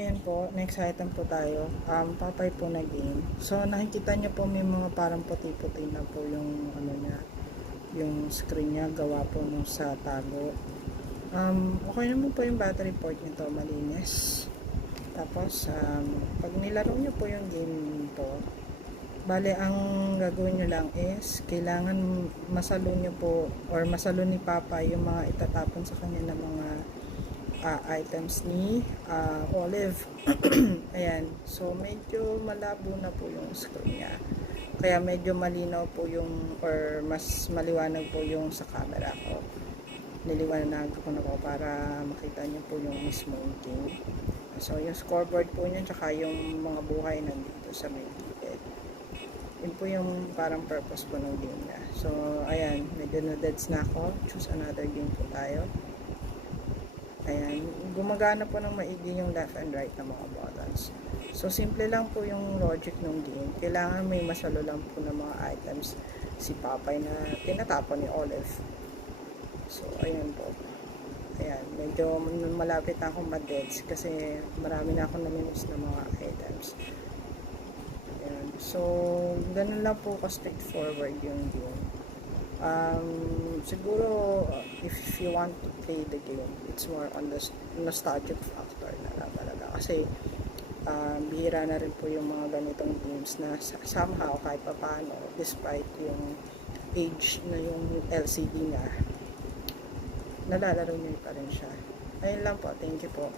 Ayan po, next item po tayo. Papay po na game. So, nakikita niyo po may mga parang puti-puti na po yung ano niya, yung screen niya, gawa po nung sa tago. Okay naman po yung battery port nito, malinis. Tapos, pag nilaro niyo po yung game nito, bale, ang gagawin nyo lang is, kailangan masalo nyo po, or masalo ni Papa yung mga itatapon sa kanya ng mga items ni Olive. Ayan. So, medyo malabo na po yung screen niya. Kaya medyo malinaw po yung, or mas maliwanag po yung sa camera ko. Niliwanag ko na po para makita nyo po yung mismong game. So, yung scoreboard po niya, tsaka yung mga buhay nandito sa may gilid. Yun po yung parang purpose po ng game niya. So, ayan, medyo na-deads na ako. Choose another game po tayo. Ayan, gumagana po ng maigi yung left and right na mga buttons. So, simple lang po yung logic ng game. Kailangan may masalo lang po ng mga items si Papay na tinatapon ni Olive. So, ayan po. Ayan, medyo malapit na akong ma-deads kasi marami na akong namimiss na mga items. Ayan. So, ganun lang po ka-straightforward yung game. Siguro, if you want to play the game, it's more on the nostalgic factor na lang talaga. Kasi, bihira na rin po yung mga ganitong games na somehow, kahit pa paano, despite yung age na yung LCD niya, nalalaro niyo pa rin siya. Ayun lang po. Thank you po.